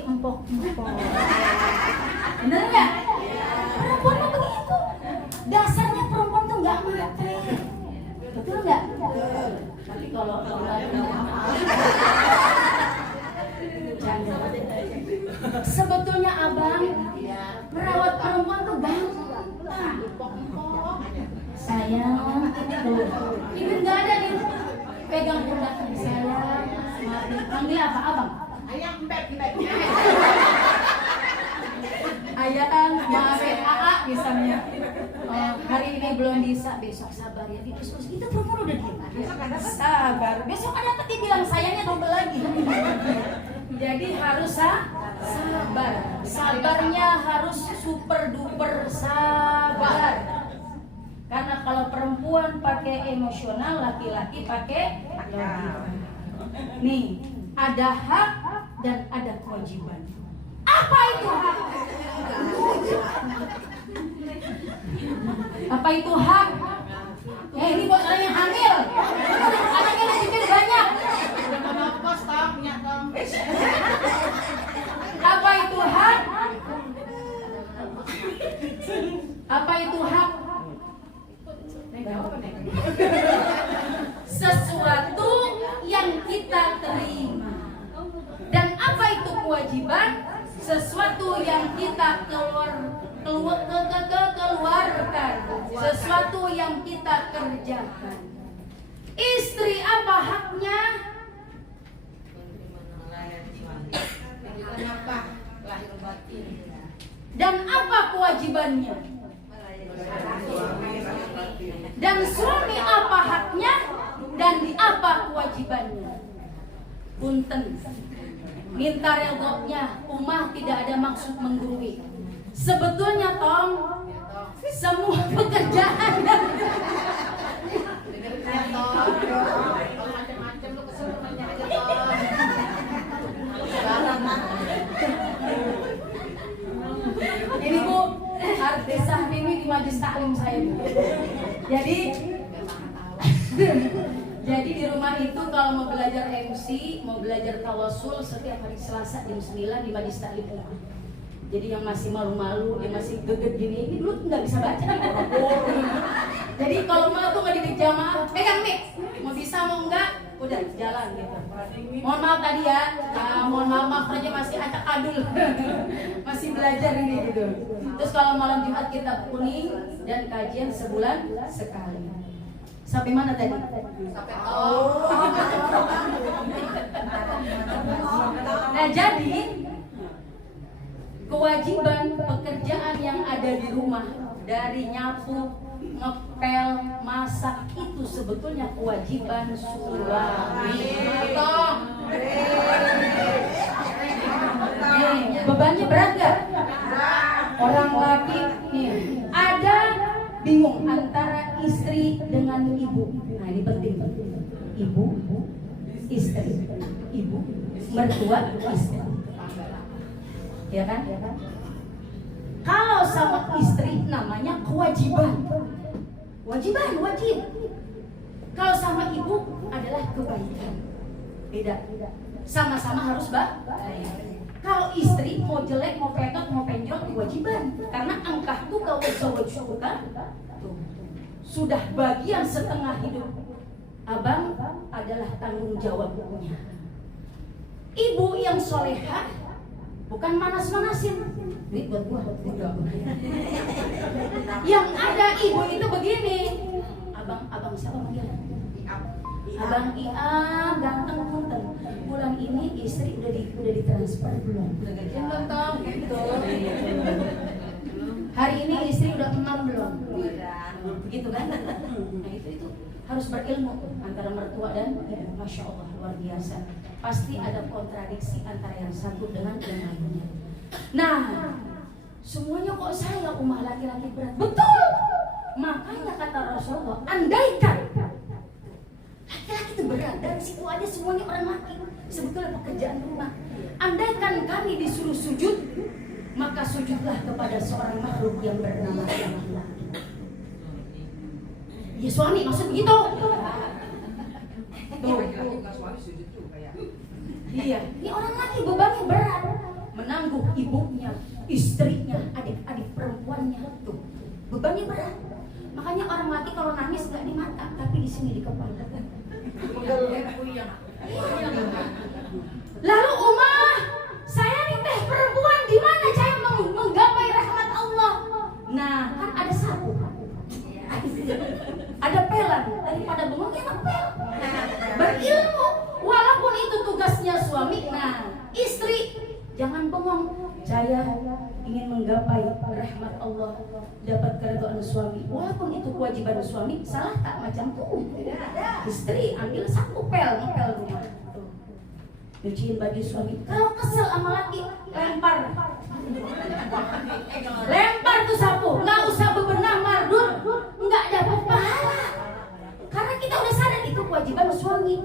empok-empok. Bener nggak? Perempuan mah begitu. Dasarnya perempuan tuh nggak matre. Betul nggak? Tapi kalau sebetulnya abang merawat perempuan tuh gampang. Sayang, ini nggak ada nih. Pegang pundak sayang. Panggil apa abang? Ayang empet. Ayang, maafin AA misalnya. Hari ini belum bisa, besok sabar ya. Besok itu perempuan udah diem. Sabar. Besok ada tadi bilang sayangnya double lagi. Jadi harus sabar. Sabarnya harus super duper sabar. Karena kalau perempuan pakai emosional, laki-laki pakai logika. Nih, ada hak dan ada kewajiban. Apa itu hak? Apa itu hak? Ini buat orang yang hamil. Anaknya disipin banyak. Apa itu hak? Apa itu hak? Sesuatu yang kita terima. Dan apa itu kewajiban? Sesuatu yang kita keluarkan. Sesuatu yang kita kerjakan. Istri apa haknya? Dan apa kewajibannya? Dan suami apa haknya? Dan apa kewajibannya? Punten, minta redoknya, Umah tidak ada maksud menggurui. Sebetulnya Tom, semua pekerjaan ini Bu, artis ini di majelis taklim saya Bu. Jadi di rumah itu kalau mau belajar MC, mau belajar tawasul setiap hari Selasa jam 9 di majelis taklim Umah. Jadi yang masih malu-malu, yang masih geget gini, ini dulu nggak bisa baca. Jadi kalau mau tuh nggak didik jamaah, pegang mic, mau bisa mau enggak, udah jalan gitu. Mohon maaf tadi ya, mohon maaf aja masih acak adul, masih belajar ini gitu. Terus kalau malam Jumat kita kuning dan kajian sebulan sekali. Sampai mana tadi? Sampai Nah jadi kewajiban pekerjaan yang ada di rumah dari nyapu, ngepel, masak itu sebetulnya kewajiban suami. Bebannya berat gak? Orang laki nih ada bingung antara istri dengan ibu. Nah ini penting. Ibu, istri, ibu, mertua, istri. Ya kan? Kalau sama istri namanya kewajiban. Wajib. Kalau sama ibu adalah kebaikan. Beda. Sama-sama harus baik. Kalau istri mau jelek, mau petot, mau penjol kewajiban. Karena angkahku kau zawajtuka sudah bagian setengah hidup. Abang adalah tanggung jawabnya. Ibu yang solehah bukan manas-manasin. Ini buat gua. Yang ada ibu itu begini. Abang siapa manggilnya? Abang Iam, ganteng punten. Bulan ini istri udah ditransfer belum? Udah gajian belum Tom? Gitu. Hari ini istri udah emam belum? Begitu kan? Nah itu harus berilmu antara mertua dan ibu. Masya Allah luar biasa. Pasti ada kontradiksi antara yang satu dengan yang lainnya. Nah, semuanya kok saya Umah laki-laki berat. Betul. Makanya kata Rasulullah, andaikan laki-laki itu berat, dari situ aja semuanya orang laki. Sebetulnya pekerjaan rumah. Andaikan kami disuruh sujud, maka sujudlah kepada seorang makhluk yang bernama Allah. Ya suami maksud begitu. Iya, ini orang laki bebannya berat. ibunya, istrinya, adik-adik perempuannya. Tuh, bebannya berat. Makanya orang laki kalau nangis nggak di mata, tapi di sini di kepala. Lalu Umar, saya nih teh perempuan, gimana saya menggapai rahmat Allah? Nah, kan ada sapu, ada pelan, daripada bengong ya ngepel. Berilmu, walaupun itu tugasnya suami. Nah, istri jangan bengong. Saya ingin menggapai rahmat Allah, dapat keridhaan suami. Walaupun itu kewajiban suami, salah tak macam tuh. Istri ambil sapu ngepel rumah. Nyuciin baju suami. Kalau kesel sama laki, lempar tuh sapu. Nggak usah bebenah mardun, nggak dapat pahala. Karena kita udah sadar itu kewajiban suami.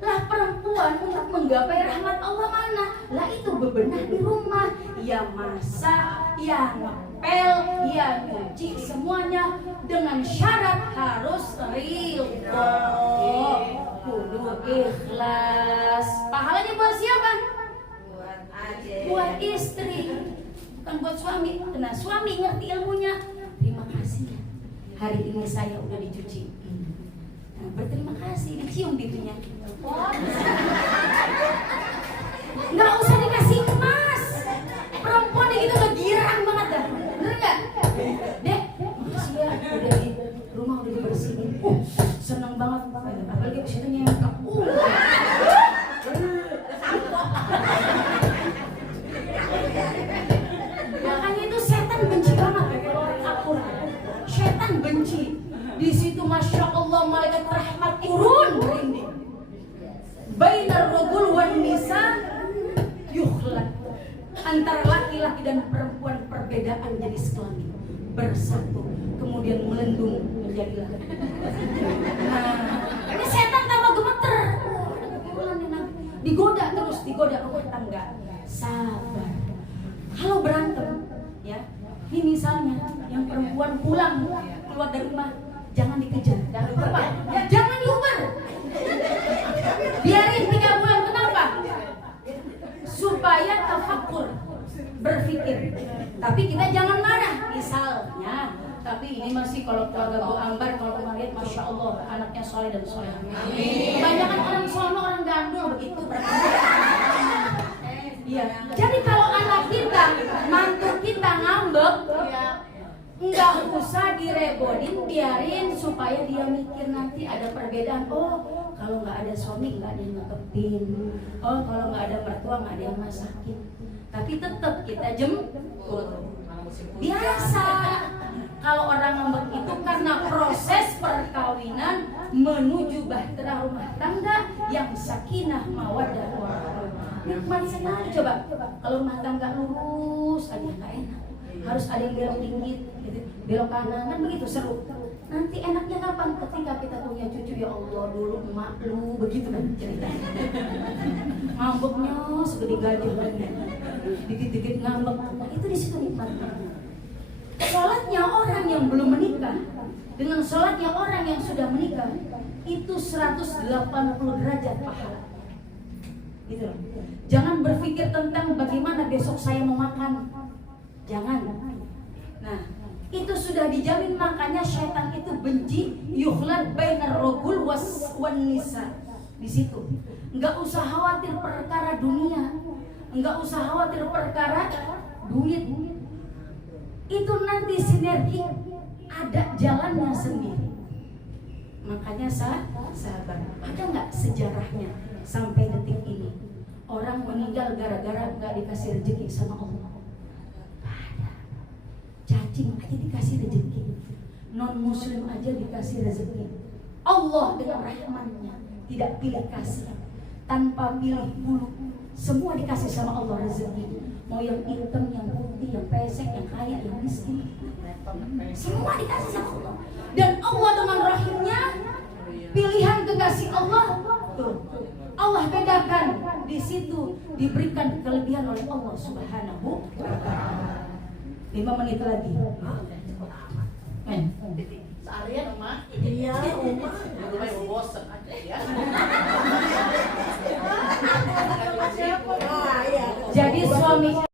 Lah perempuan untuk menggapai rahmat Allah mana? Lah itu bebenah di rumah, ya masak, ya ngepel, ya nyuci, semuanya dengan syarat harus ridho, kudu ikhlas. Pahalanya buat siapa? Buat istri, bukan buat suami. Nah, suami ngerti ilmunya. Terima kasih ya, hari ini saya udah dicuci. Nah, berterima kasih, dicium pipinya. Nggak usah dikasih emas. Perempuan gitu udah girang banget dah. Bener nggak? Dek, makasih ya, udah di rumah udah dibersihin. Seneng banget. Apalagi kesitunya yang makanya itu setan benci banget kalau orang akur. Setan benci. Di situ masya Allah malaikat rahmat turun merinding. Bainar rajul wan nisa yukhlaq. Antara laki-laki dan perempuan perbedaan jenis kelamin bersatu, kemudian melendung menjadi laki. Nah, ini setan tambah gemeter. Digoda terus, digoda rumah tangga. Sabar. Kalau berantem, ya, ini misalnya yang perempuan pulang keluar dari rumah, jangan dikejar. Jangan diuber. Biarin 3 bulan. Kenapa? Supaya tafakkur, berpikir. Tapi kita jangan marah. Misalnya, tapi ini masih kalau keluarga Bu Ambar, kalau kita lihat masya Allah anaknya soleh dan soleh. Kebanyakan orang sono orang gandul begitu. Iya. Jadi kalau anak kita, mantu kita ngambek, nggak usah direbonin, biarin supaya dia mikir nanti ada perbedaan. Oh, kalau nggak ada suami nggak ada yang ngekepin. Oh, kalau nggak ada mertua nggak ada yang masakin. Tapi tetap kita jemput. Biasa. Kalau orang ngambek itu karena proses perkawinan menuju bahtera rumah tangga yang sakinah mawaddah warahmah. Nikmat sekali. Coba kalau rumah tangga lurus aja nggak enak. Harus ada yang belok dikit, gitu. Belok kanan, kan begitu seru. Nanti enaknya kapan? Ketika kita punya cucu, ya Allah dulu emak lu begitu kan ceritanya. Ngambeknya segede gajah lagi, dikit-dikit ngambek. Nah, itu di situ nikmatnya. Sholatnya orang yang belum menikah dengan sholatnya orang yang sudah menikah itu 180 derajat pahala. Gitu loh. Jangan berpikir tentang bagaimana besok saya mau makan. Jangan. Nah, itu sudah dijamin, makanya syaitan itu benci yukhlad bainar rajul wan nisa. Di situ. Enggak usah khawatir perkara dunia, enggak usah khawatir perkara duit. Itu nanti sinergi ada jalannya sendiri. Makanya sabar. Ada enggak sejarahnya sampai detik ini orang meninggal gara-gara enggak dikasih rezeki sama Allah? Cacing aja dikasih rezeki, non muslim aja dikasih rezeki. Allah dengan rahmannya tidak pilih kasih, tanpa pilih bulu, semua dikasih sama Allah rezeki. Mau yang hitam, yang putih, yang pesek, yang kaya, yang miskin, semua dikasih sama Allah. Dan Allah dengan rahimnya, pilihan kekasih Allah tuh, Allah bedakan di situ, diberikan kelebihan oleh Allah Subhanahu wa Ta'ala. 5 menit lagi. Seharian Oma. Iya, Oma. Rumah bosan aja ya. Jadi suami